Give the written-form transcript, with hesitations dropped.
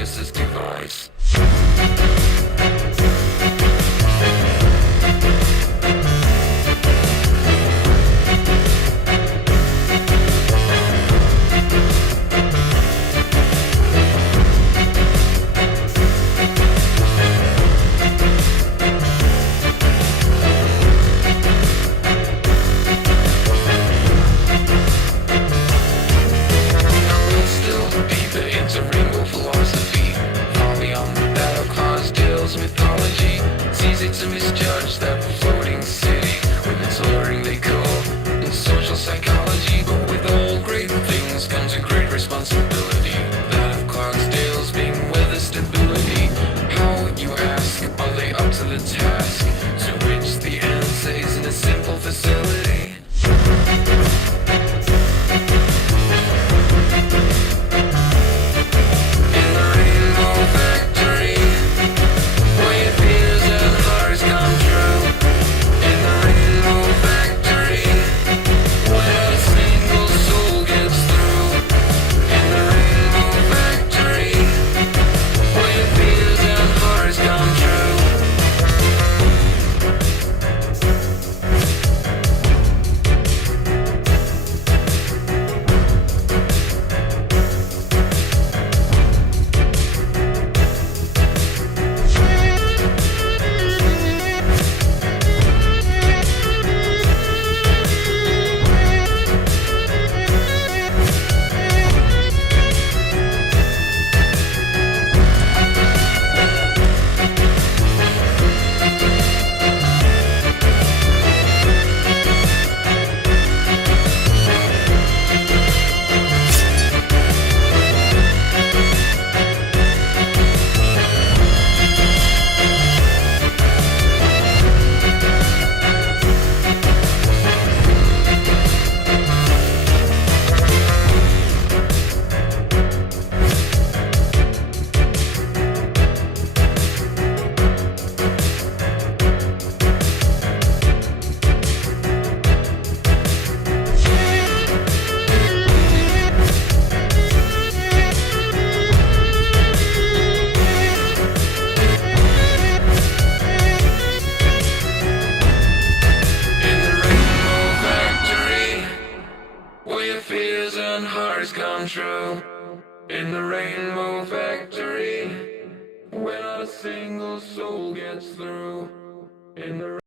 Pegasus device. Mythology, it's easy to misjudge that floating city with its alluring decor in social psychology. But with all great things comes a great responsibility, that of Clarksdale's being weather stability. How, you ask, are they up to the task? To which the answer is in a simple facility. Fears and hearts come true in the rainbow factory, where not a single soul gets through. In the